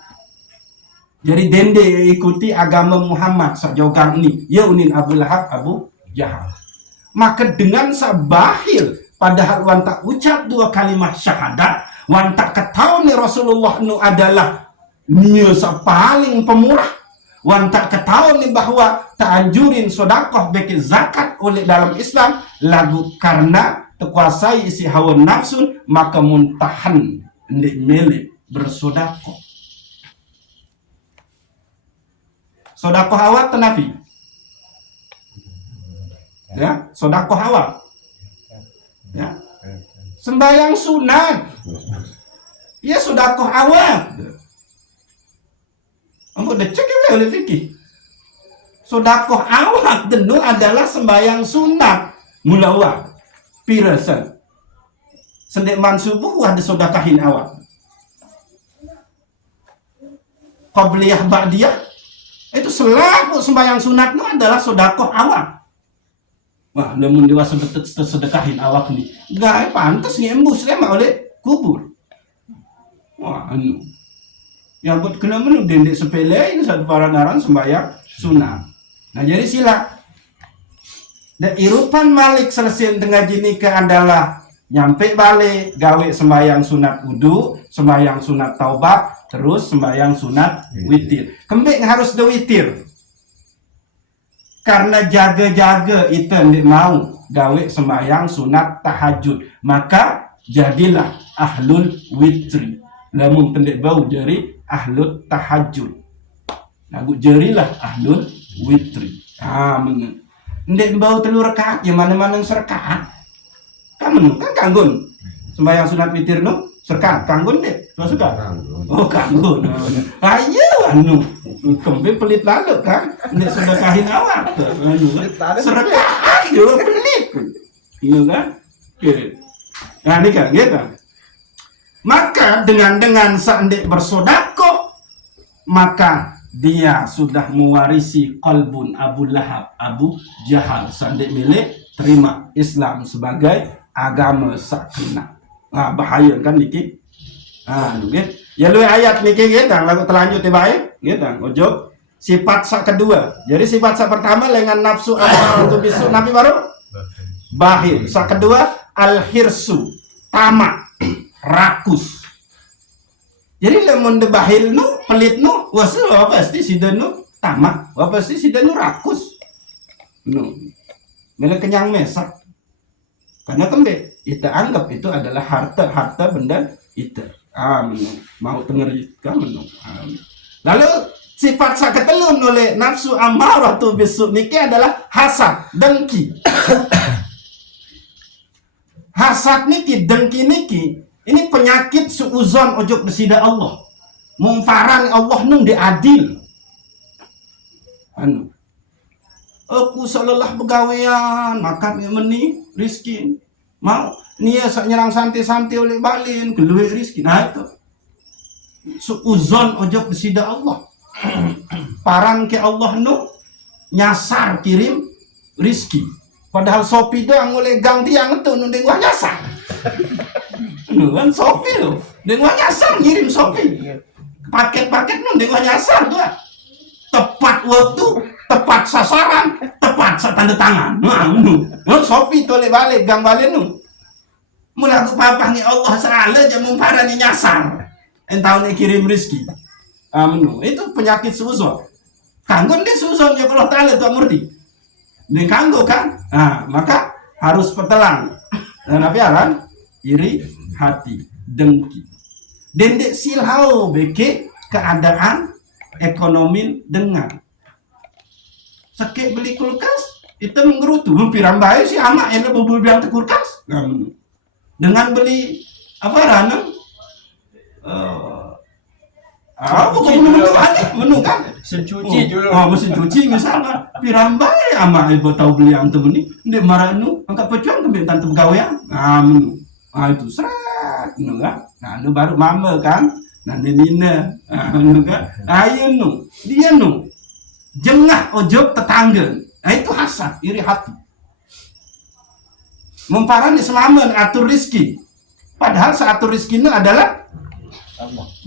Jadi dende ikuti agama Muhammad sak jogang ni ya unin Abu Lahab, Abu Jahal. Maka dengan sabahil padahal wan tak ucap dua kalimat syahadat, wan tak ketahui ni Rasulullah nu adalah nia paling pemurah, wan tak ketahui ni bahwa tak anjurin sedekah bagi zakat oleh dalam Islam lagu karena terkuasai isi hawa nafsu maka muntahan ndik milik bersedekah. Sedekah awak tenafi. Ya, sedekah awal. Ya. Sembahyang sunat. Ya sedekah awal. Ambo decek oleh fikih. Sedekah awal tentu adalah sembahyang sunat mulawak. Pirasan. Sendek man subuh ada sedekahin awal. Qabliyah ba'diyah itu selaku sembahyang sunat itu adalah sedekah awal. Wah, namun dewasa betul sedekahin awak ni. Gak pantas ngembus lemak oleh kubur. Wah, yang buat kena menu dendek sepele ini satu para naran sembahyang sunat. Nah jadi sila. Dan irupan Malik selesai tengah jinika adalah nyampe balik gawe sembahyang sunat wudu, sembahyang sunat taubat, terus sembahyang sunat witir. Kembali harus de witir. Karena jaga-jaga itu ndik mau gawe sembahyang sunat tahajud, maka jadilah ahlul witri. Lamun pendek bau dari ahlul tahajud. Lagu jerilah ahlul witri. Meneng. Ndek bau telur rakaat, ya mana-mana serakaat. Kan meneng, kan kanggun. Sembahyang sunat witir no, serakaat kanggun dek. Lo suka? Oh kanggun. Ayo anu. Kembe pelit lalu kan. Ndek sudah kahin awak tuh. Anu. Serakaat yo pelit. Iya kan? Oke. Nah ini kan gitu. Maka dengan seandainya bersodako, maka dia sudah mewarisi qalbun Abu Lahab, Abu Jahal. Seandainya milik terima Islam sebagai agama sakina. Bahaya kan niki. Gitu. Ya lu ayat niki gitu, lagu terlanjut baik, gitu. Ojo sifat sak kedua. Jadi sifat sak pertama dengan nafsu amaratu bisu, nabi baru bahil. Sak kedua al-hirsu, tamak, rakus. Jadi lemon de bahil nu, pelit nu, wasu pasti sidan nu tamak, pasti sidan nu rakus. Nu, mele kenyang mesak. Karena kan kita anggap itu adalah harta benda itu. Mau tengeri kamu. Lalu sifat sakatelun oleh nafsu amaratu bisu niki adalah hasad, dengki. Hasad niki, dengki niki, ini penyakit suuzon ojo besida Allah. Mungfaran Allah nung diadil. Aku selalah pegawaian, makan meni rizki. Mau nia sak nyerang santai-santai oleh balin, keluar rizki. Nah itu. Suuzon ojo besida Allah. Parang ke Allah nung nyasar kirim rizki. Padahal Sopi doang oleh gang tiang itu nundeng wah nyasar. Kan Sopi loh, nundeng wah nyasar ngirim Sopi. Paket-paket nundeng wah nyasar tuh. Tepat waktu, tepat sasaran, tepat tanda tangan. Sopi tuh oleh balik gang balik nu. Mula aku papah ni Allah salah aja memparani nyasar. Entah ni kirim rezeki. Itu penyakit suzon. Kanggun dia suzon ya Allah Taala tu murti. Dia kanggo kan? Maka harus petelang. Dan apa kan? Iri hati, dengki. Dendek silhau beke keadaan ekonomi dengan. Sekek beli kulkas, itu menggerutu. Pirambai si amak yang lebih bilang ke kulkas. Dengan beli apa ranang? Menu kan? Mesin cuci dulu. Mesin cuci misalnya pirambai ama ibu tahu beli yang tu ni ndek maranu angkat pecuan ke tante pegawaian. Menu. Itu seret nu kan. Nu baru mama kan. Nina. Nu kan. Ayo nu. Dia nu. Jengah ojok tetangga. Itu hasad, iri hati. Memparani selaman atur rizki. Padahal seatur rizki itu adalah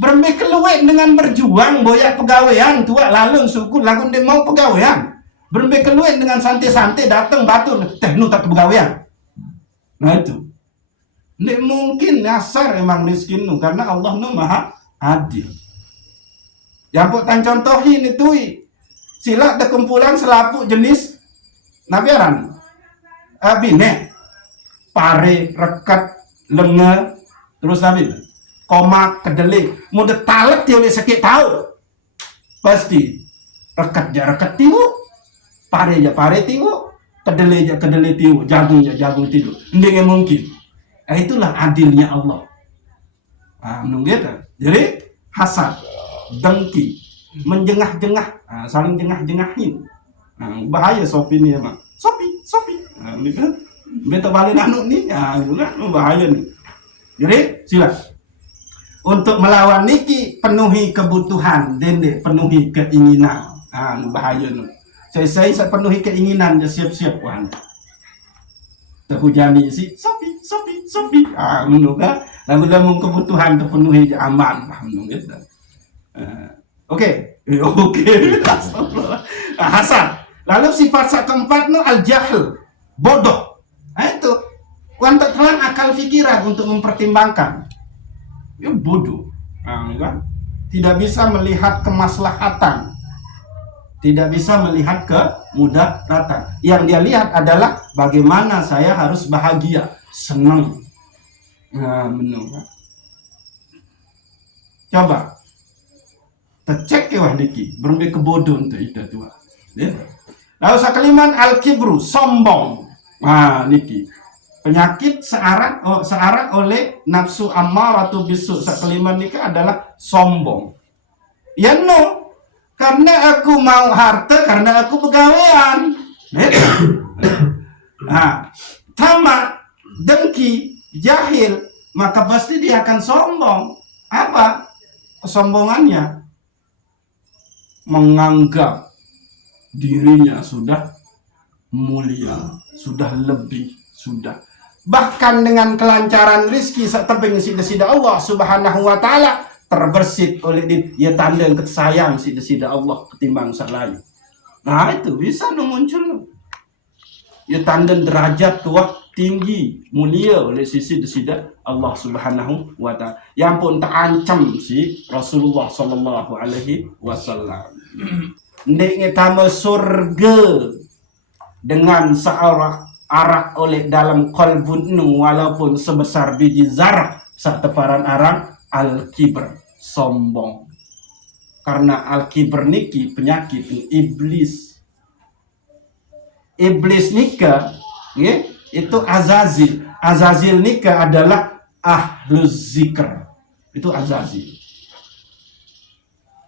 berbe keluar dengan berjuang boyak pegawaian tua lalu suku lagu dia mau pegawaian berbe keluar dengan santai-santai datang batu teh nu tak pegawaian. Nah itu nggak mungkin nyasar emang miskin nu karena Allah nu maha adil. Yang putan contohin itu sila ada kumpulan selaput jenis nabiaran abine pare rekat lenga terus nabi komak kedelik mau detalek dia oleh sakit tahu pasti rekat ja rekat tiu pare ja pare tiu kedelai ja kedelai tiu jagung ja jagung tiu ndenge mungkin. Itulah adilnya Allah. Gitu. Jadi hasad, dengki, menjengah-jengah, saling jengah-jengahin. Bahaya Sopi ini emang. Sopi. Ini kan beta balik anu nih, kan bahaya nih. Jadi silakan. Untuk melawan niki penuhi kebutuhan, dende penuhi keinginan. Bahaya nu. Saya penuhi keinginan, ya siap-siap wan. Terhujani si Sopi. Menurut kan, lalu kebutuhan terpenuhi aman, gitu. Oke. Hasan. Lalu sifat keempat nu al-jahl, bodoh. Itu wantak terang akal pikiran untuk mempertimbangkan. Ya bodoh, kan? Tidak bisa melihat kemaslahatan, tidak bisa melihat kemudaratan. Yang dia lihat adalah bagaimana saya harus bahagia, senang. Menurut. Coba Tercek ke wah niki, berembe kebodohan tu ida tua. Ya. Lalu sakaliman al-kibru, sombong. Nah, niki. Penyakit searak oleh nafsu ammaratu bisu. Sakaliman niki adalah sombong. Ya no, karena aku mau harta, karena aku pegawean. Nah, tamak, dengki, jahil, maka pasti dia akan sombong. Apa kesombongannya? Menganggap dirinya sudah mulia, sudah lebih, sudah. Bahkan dengan kelancaran rizki satepeng sida-sida Allah Subhanahu wa taala terbersit oleh dia tanda kesayang sida-sida Allah ketimbang sak lain. Nah, itu bisa muncul. Ya tanda derajat tua tinggi, mulia oleh sisi desida Allah Subhanahu wa taala. Yang pun terancam si Rasulullah sallallahu alaihi wasallam. Ndek ngetama surga dengan searak oleh dalam qalbun nu walaupun sebesar biji zarah sateparan arang al-kibr, sombong. Karena al-kibr niki penyakit iblis. Iblis nika, ya, itu Azazil. Azazil nika adalah ahluz zikr. Itu Azazil.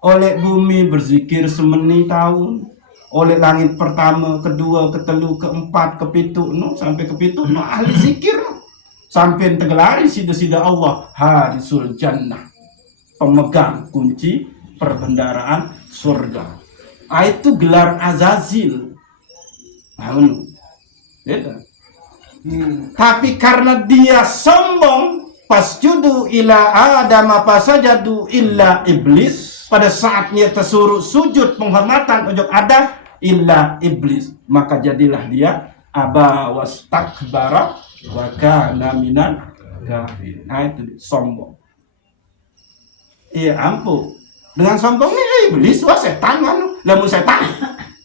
Oleh bumi berzikir semeni tahun, oleh langit pertama, kedua, ketelu, keempat, kepitu, no, sampai kepitu, no, ahli zikir, no. Sampai tegelari sida-sida Allah harisul jannah, pemegang kunci perbendaraan surga. Itu gelar Azazil. Tapi karena dia sombong, pasjudu ila Adam pasajadu illa iblis. Pada saatnya tersuruh sujud penghormatan untuk Adam illa iblis, maka jadilah dia aba wastakbara wa kana minan kafirin. Nah, itu sombong. Iya ampun. Dengan sombongnya iblis wah setan kan. Lamun setan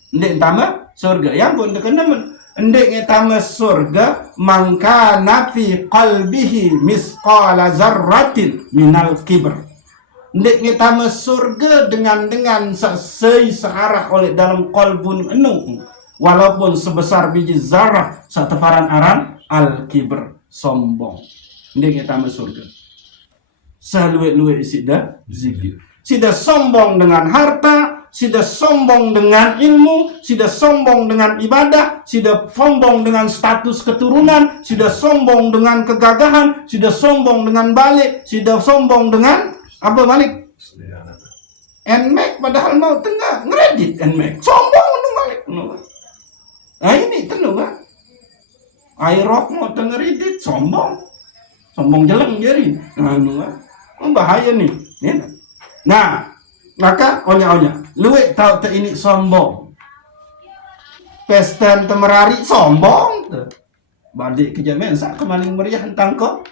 ndek tama surga. Ya ampun tekenan ndek tama surga mangka nafi qalbihi misqala zarratin minal kibr. Ndek ngitama surga dengan searah oleh dalam kolbun enu walaupun sebesar biji zarah sateparan aran al-kibr, sombong. Ndek ngitama surga salue-lue sida zikir, sida sombong dengan harta, sida sombong dengan ilmu, sida sombong dengan ibadah, sida sombong dengan status keturunan, sida sombong dengan kegagahan, sida sombong dengan balik, sida sombong dengan apa balik? Nmax padahal mau tengah ngeredit Nmax. Sombong nu balik. Nah ini tentu kan. Airok mau tengah ngeredit sombong. Sombong jeleng jadi. Nah, bahaya nih. Nah, maka onya-onya. Luwe tahu te ini sombong. Pestan temerari sombong. Balik kejaman sak kemaling meriah tentang kok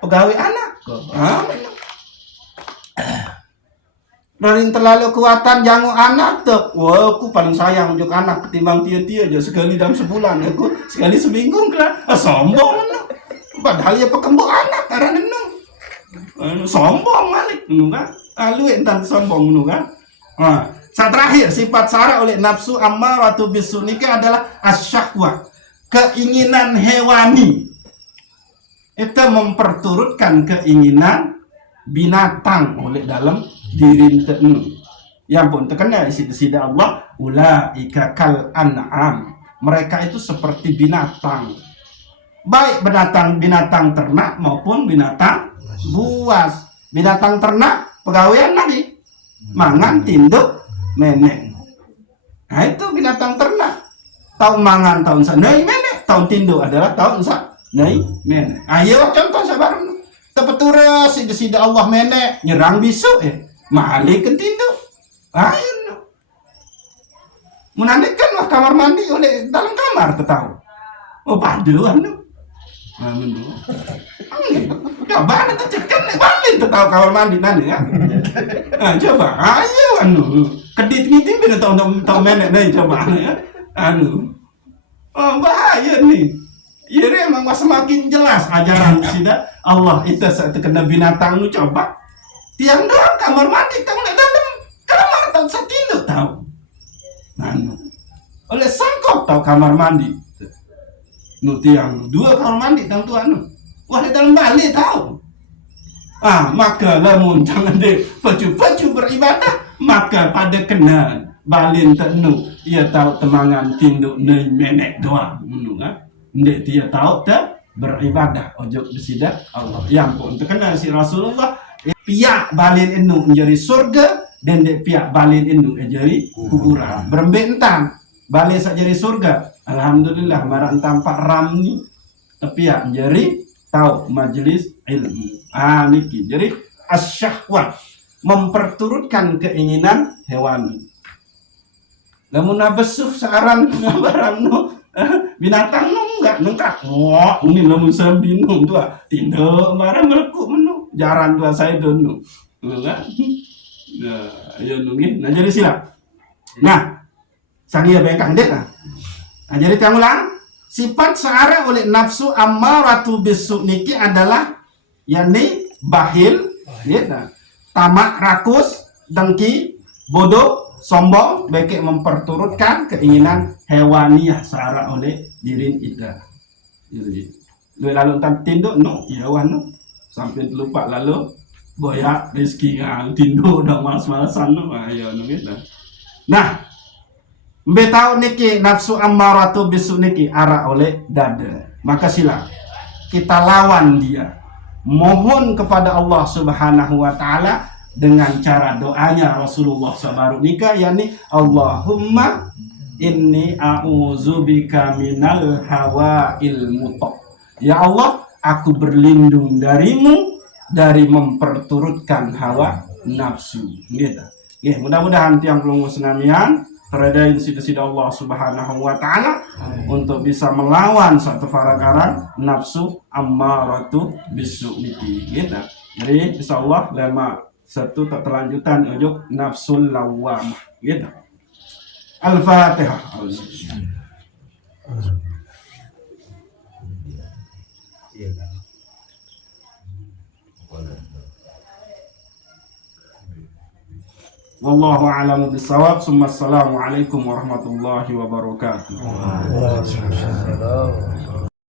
pegawai anak kok. Dari terlalu kuatan jangu anak tuh, wah aku paling sayang untuk anak ketimbang tia-tia aja sekali dalam sebulan, aku sekali seminggu kan, sombong no. Padahal ya pekembuk anak karena no, sombong malik, no kan, lu entar sombong no kan. Nah, saat terakhir sifat sara oleh nafsu ammaratu bisu nika adalah asyahwah, keinginan hewani. Itu memperturutkan keinginan binatang oleh dalam diri tenu. Yang pun terkena sida Allah ulaika kal an'am. Mereka itu seperti binatang. Baik binatang ternak maupun binatang buas. Binatang ternak pegawaian Nabi. Mangan tinduk menek. Nah itu binatang ternak. Tahun mangan tahun sanai menek, tahun tinduk adalah tahun sanai menek. Ayo contoh sabar. Tepetura sida Allah menek nyerang bisu malik kentindo. Ayo. Menandakan wah kamar mandi oleh dalam kamar tahu. Oh paduan no. Anu. Coba nanti cekan balik tahu kamar mandi nanti ya. Nah, coba ayo anu. Kedit ngiting bina tahu menek nih coba ya. Anu. Oh bahaya nih. Ya memang semakin jelas ajaran sida Allah itu saat kena binatang nu coba. Tiang doang kamar mandi tang dalam tahu. Anu. Oleh sangkop tahu kamar mandi. Nu tiang 2 kamar mandi tentu anu. Wah dalam balik tahu. Maka lamun jangan deh pecu-pecu beribadah, maka pada kenal balin tenu ia tahu temangan tinduk nei menek doang ngono kan. Ndek dia tahu tak beribadah ojo besida Allah. Yang pun terkenal si Rasulullah pihak balin enu menjadi surga dan dek pihak balin enu menjadi kuburan. Berembek entang balin sak jadi surga. Alhamdulillah marah entang Pak Ramni pihak menjadi tahu majelis ilmu. Niki. Jadi asyahwat memperturutkan keinginan hewani. Lamun besuh searan barang no binatang no enggak nengkak. Wah, ini lamun sambinung tua tindo barang melekuk menu. Jaran tua saya dono. Enggak. Nah, ayo nungin. Nah jadi sila. Nah, sangia bengkang dek nah. Jadi tiang ulang. Sifat searah oleh nafsu ammaratu bisu niki adalah yakni bahil, gitu. Tamak, rakus, dengki, bodoh, sombong, bekek memperturutkan keinginan hewaniah searah oleh diri kita. Jadi, lalu tan tinduk no, ya no, sampai lupa lalu boyak rezeki tinduk dah malas-malasan no, ayo no gitu. Nah. Betau niki nafsu ammaratu bisu niki arah oleh dada. Maka sila kita lawan dia. Mohon kepada Allah Subhanahu wa taala dengan cara doanya Rasulullah SAW nikah yakni Allahumma inni a'udzubika minal hawa'il muta. Ya Allah, aku berlindung darimu dari memperturutkan hawa nafsu. Gitu. Mudah-mudahan tiang pelungu senamian teradain sida-sida Allah Subhanahu wa taala untuk bisa melawan satu farakaran nafsu ammaratu bisu niki gitu. Jadi insyaallah lama satu tak terlanjutan ujuk nafsul lawamah gitu. Al-Fatihah. Wallahu a'lamu bissawab. Assalamualaikum warahmatullahi wabarakatuh. Waalaikumsalam.